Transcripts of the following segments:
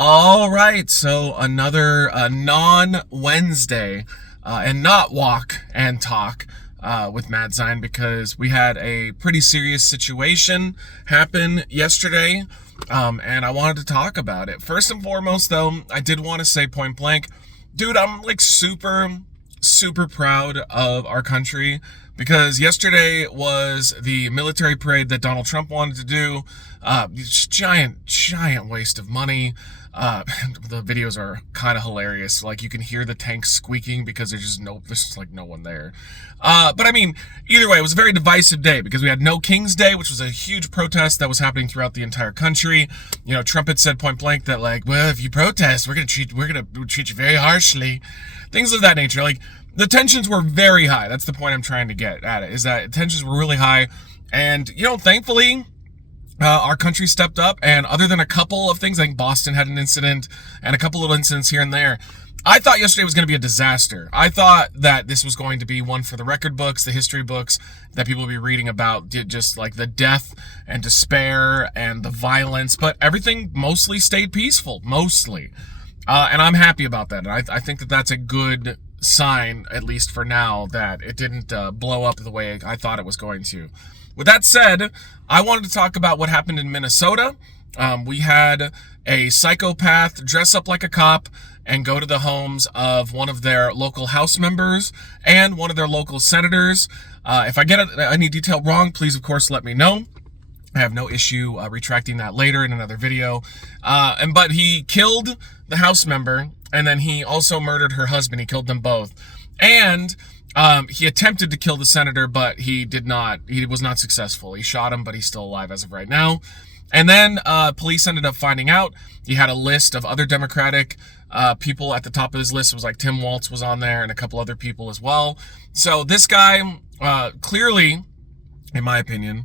All right, so another non-Wednesday and not walk and talk with Mad Sign because we had a pretty serious situation happen yesterday, and I wanted to talk about it. First and foremost, though, I did want to say point blank, dude, I'm like super proud of our country because yesterday was the military parade that Donald Trump wanted to do. Just giant waste of money. The videos are kind of hilarious. Like you can hear the tanks squeaking because there's just like no one there. But I mean, either way, it was a very divisive day because we had No King's Day, which was a huge protest that was happening throughout the entire country. You know, Trump had said point blank that like, well, if you protest, we're gonna treat you very harshly. Things of that nature. Like the tensions were very high. That's the point I'm trying to get at it, is that tensions were really high. And, you know, thankfully, our country stepped up, and other than a couple of things, I think Boston had an incident and a couple little incidents here and there. I thought yesterday was going to be a disaster. I thought that this was going to be one for the record books, the history books that people will be reading about, just like the death and despair and the violence, but everything mostly stayed peaceful, mostly. And I'm happy about that. And I think that that's a good sign, at least for now, that it didn't blow up the way I thought it was going to. With that said, I wanted to talk about what happened in Minnesota. We had a psychopath dress up like a cop and go to the homes of one of their local House members and one of their local senators. If I get any detail wrong, please, of course, let me know. I have no issue retracting that later in another video. But he killed the House member, and then he also murdered her husband. He killed them both. And he attempted to kill the senator, but he did not. He was not successful. He shot him, but he's still alive as of right now. And then police ended up finding out. He had a list of other Democratic people at the top of his list. It was like Tim Walz was on there and a couple other people as well. So this guy, clearly, in my opinion,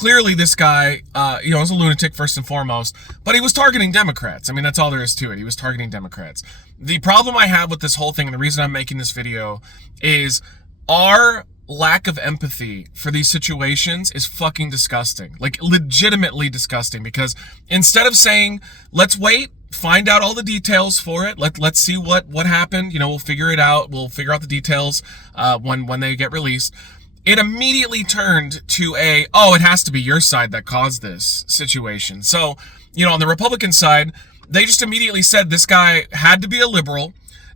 this guy, was a lunatic first and foremost, but he was targeting Democrats. I mean, that's all there is to it. He was targeting Democrats. The problem I have with this whole thing, and the reason I'm making this video, is our lack of empathy for these situations is fucking disgusting. Like, legitimately disgusting, because instead of saying, let's wait, find out all the details for it, let's see what happened, we'll figure it out, we'll figure out the details when they get released, it immediately turned to it has to be your side that caused this situation. So, on the Republican side, they just immediately said this guy had to be a liberal.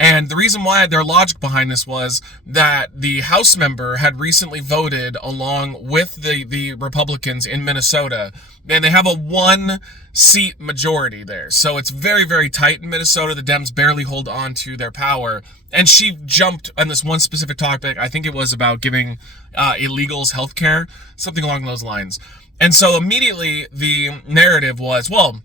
And the reason why, their logic behind this was that the House member had recently voted along with the Republicans in Minnesota, and they have a 1-seat majority there. So it's very, very tight in Minnesota. The Dems barely hold on to their power. And she jumped on this one specific topic. I think it was about giving illegals health care, something along those lines. And so immediately the narrative was, well,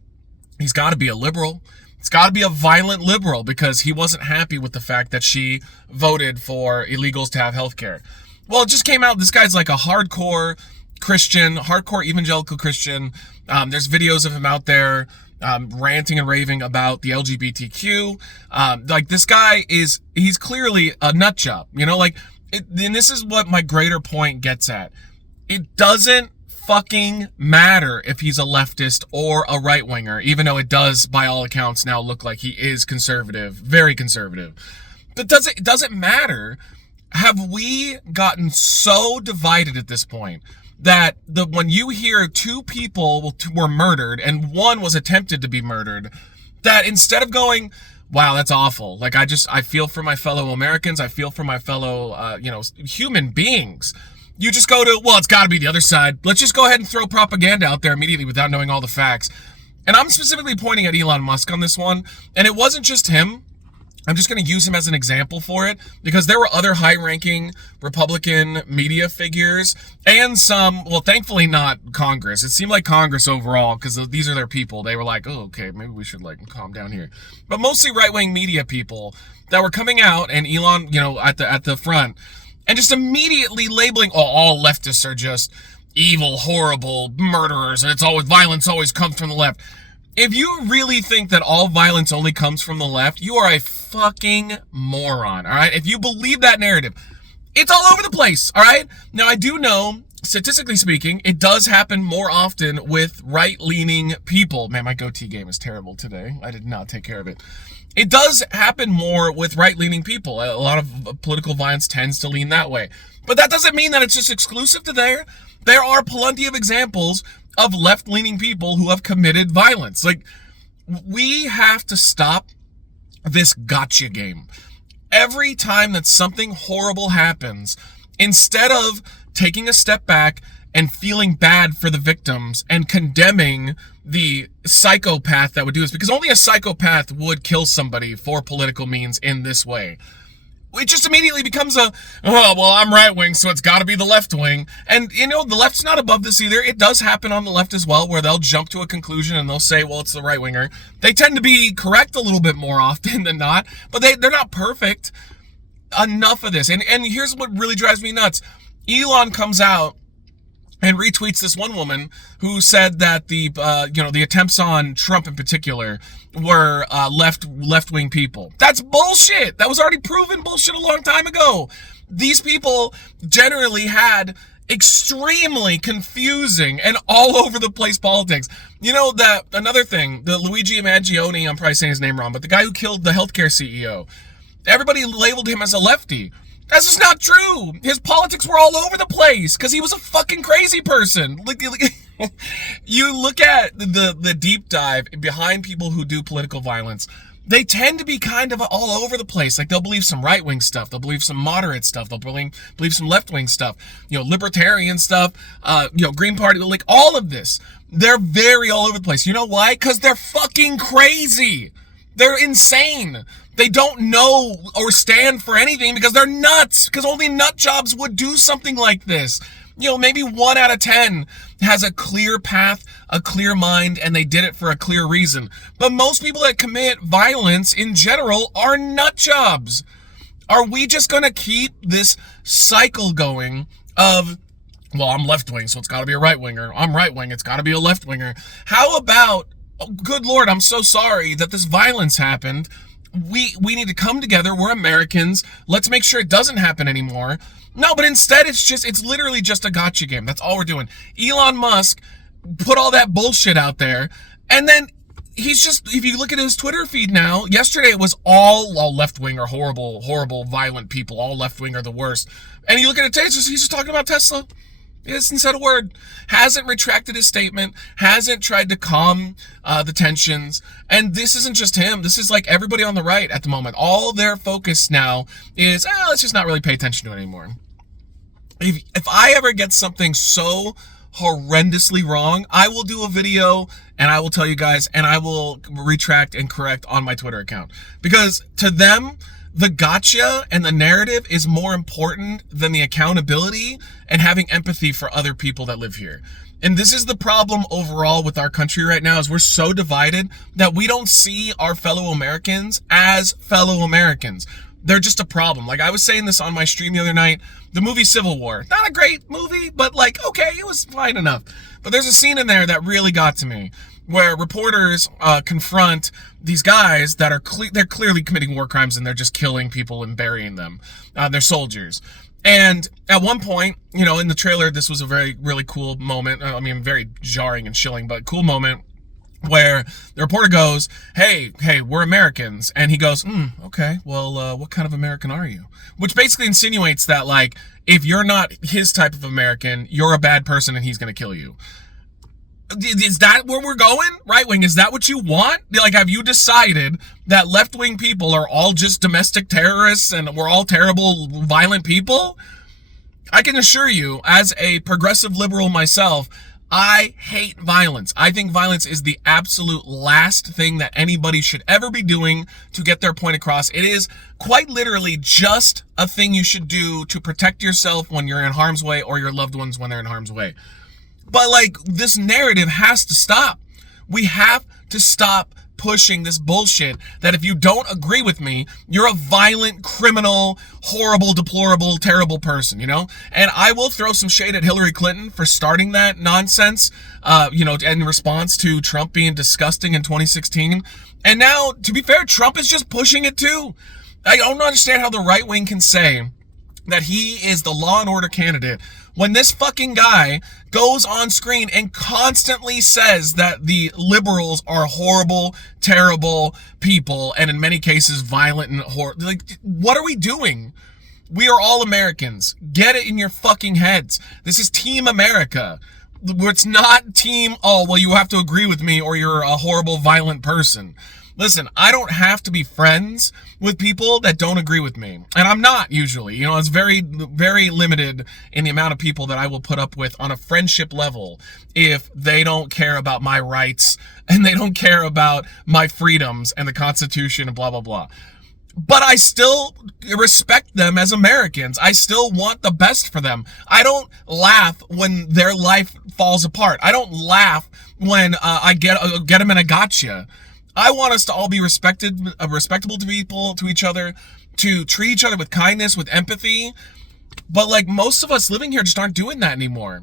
he's got to be a liberal. It's got to be a violent liberal because he wasn't happy with the fact that she voted for illegals to have health care. Well, it just came out, this guy's like a hardcore Christian, hardcore evangelical Christian. There's videos of him out there ranting and raving about the LGBTQ. Like, this guy he's clearly a nut job, and this is what my greater point gets at. It doesn't fucking matter if he's a leftist or a right-winger, even though it does, by all accounts, now look like he is conservative, very conservative. But it doesn't matter. Have we gotten so divided at this point that when you hear two people were murdered and one was attempted to be murdered, that instead of going, wow, that's awful, like I feel for my fellow Americans, I feel for my fellow human beings, you just go to, well, it's got to be the other side. Let's just go ahead and throw propaganda out there immediately without knowing all the facts. And I'm specifically pointing at Elon Musk on this one. And it wasn't just him. I'm just going to use him as an example for it, because there were other high-ranking Republican media figures and some, well, thankfully not Congress. It seemed like Congress overall, because these are their people. They were like, oh, okay, maybe we should calm down here. But mostly right-wing media people that were coming out, and Elon, at the front, and just immediately labeling, all leftists are just evil, horrible murderers, and violence always comes from the left. If you really think that all violence only comes from the left, you are a fucking moron, all right? If you believe that narrative, it's all over the place, all right? Now, I do know statistically speaking, it does happen more often with right-leaning people. Man, my goatee game is terrible today. I did not take care of it. It does happen more with right-leaning people. A lot of political violence tends to lean that way. But that doesn't mean that it's just exclusive to there. There are plenty of examples of left-leaning people who have committed violence. Like, we have to stop this gotcha game. Every time that something horrible happens, instead of taking a step back and feeling bad for the victims and condemning the psychopath that would do this, because only a psychopath would kill somebody for political means in this way. It just immediately becomes oh, well, I'm right wing, so it's got to be the left wing. And, the left's not above this either. It does happen on the left as well, where they'll jump to a conclusion and they'll say, well, it's the right winger. They tend to be correct a little bit more often than not, but they're not perfect. Enough of this. And here's what really drives me nuts. Elon comes out and retweets this one woman who said that the attempts on Trump in particular were left-wing people. That's bullshit. That was already proven bullshit a long time ago. These people generally had extremely confusing and all over the place politics. That another thing, the Luigi Mangione, I'm probably saying his name wrong, but the guy who killed the healthcare CEO, everybody labeled him as a lefty. That's just not true. His politics were all over the place because he was a fucking crazy person. You look at the deep dive behind people who do political violence, they tend to be kind of all over the place. Like, they'll believe some right-wing stuff, they'll believe some moderate stuff, they'll believe some left-wing stuff, libertarian stuff, Green Party, like all of this. They're very all over the place. You know why? Because they're fucking crazy. They're insane. They don't know or stand for anything because they're nuts. Because only nut jobs would do something like this. Maybe 1 out of 10 has a clear path, a clear mind, and they did it for a clear reason. But most people that commit violence in general are nut jobs. Are we just going to keep this cycle going of, well, I'm left-wing, so it's got to be a right-winger. I'm right-wing, it's got to be a left-winger. How about, oh, good Lord, I'm so sorry that this violence happened. We need to come together. We're Americans. Let's make sure it doesn't happen anymore. No, but instead it's literally just a gotcha game. That's all we're doing. Elon Musk put all that bullshit out there, and then he's just, if you look at his Twitter feed now, yesterday it was all left-wing or horrible, violent people. All left-wing are the worst. And you look at it today, he's just talking about Tesla. He hasn't said a word, hasn't retracted his statement, hasn't tried to calm the tensions. And this isn't just him. This is like everybody on the right at the moment. All their focus now is, let's just not really pay attention to it anymore. If I ever get something so horrendously wrong, I will do a video and I will tell you guys, and I will retract and correct on my Twitter account. Because to them, the gotcha and the narrative is more important than the accountability and having empathy for other people that live here. And this is the problem overall with our country right now, is we're so divided that we don't see our fellow Americans as fellow Americans. They're just a problem. Like, I was saying this on my stream the other night, the movie Civil War, not a great movie, but like, okay, it was fine enough. But there's a scene in there that really got to me, where reporters confront these guys that are they're clearly committing war crimes, and they're just killing people and burying them. They're soldiers. And at one point, in the trailer, this was a really cool moment. Very jarring and chilling, but cool moment, where the reporter goes, hey, we're Americans. And he goes, okay, well, what kind of American are you? Which basically insinuates that, like, if you're not his type of American, you're a bad person and he's going to kill you. Is that where we're going? Right wing, is that what you want? Like, have you decided that left wing people are all just domestic terrorists and we're all terrible, violent people? I can assure you, as a progressive liberal myself, I hate violence. I think violence is the absolute last thing that anybody should ever be doing to get their point across. It is quite literally just a thing you should do to protect yourself when you're in harm's way, or your loved ones when they're in harm's way. But, like, this narrative has to stop. We have to stop pushing this bullshit that if you don't agree with me, you're a violent, criminal, horrible, deplorable, terrible person, And I will throw some shade at Hillary Clinton for starting that nonsense, in response to Trump being disgusting in 2016. And now, to be fair, Trump is just pushing it too. I don't understand how the right wing can say that he is the law and order candidate when this fucking guy goes on screen and constantly says that the liberals are horrible, terrible people, and in many cases violent and horrible. Like, what are we doing? We are all Americans. Get it in your fucking heads. This is Team America. It's not team, oh, well, you have to agree with me or you're a horrible, violent person. Listen, I don't have to be friends with people that don't agree with me. And I'm not usually. You know, it's very, very limited in the amount of people that I will put up with on a friendship level if they don't care about my rights and they don't care about my freedoms and the Constitution and blah, blah, blah. But I still respect them as Americans. I still want the best for them. I don't laugh when their life falls apart. I don't laugh when I get them in a gotcha. I want us to all be respectable to people, to each other, to treat each other with kindness, with empathy. But like most of us living here just aren't doing that anymore.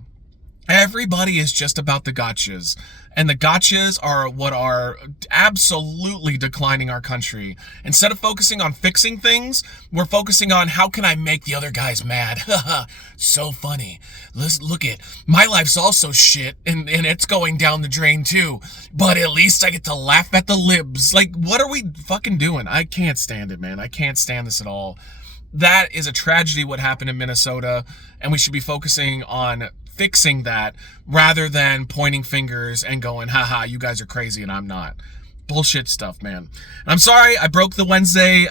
Everybody is just about the gotchas. And the gotchas are what are absolutely declining our country. Instead of focusing on fixing things, we're focusing on how can I make the other guys mad? So funny. Let's look at my life's also shit and it's going down the drain too. But at least I get to laugh at the libs. Like, what are we fucking doing? I can't stand it, man. I can't stand this at all. That is a tragedy what happened in Minnesota, and we should be focusing on fixing that rather than pointing fingers and going, haha, you guys are crazy and I'm not. Bullshit stuff, man. I'm sorry I broke the Wednesday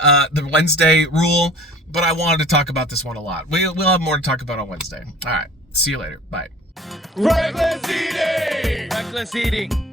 rule, but I wanted to talk about this one a lot. We'll have more to talk about on Wednesday. All right, see you later. Bye. Wreckless Eating! Wreckless Eating!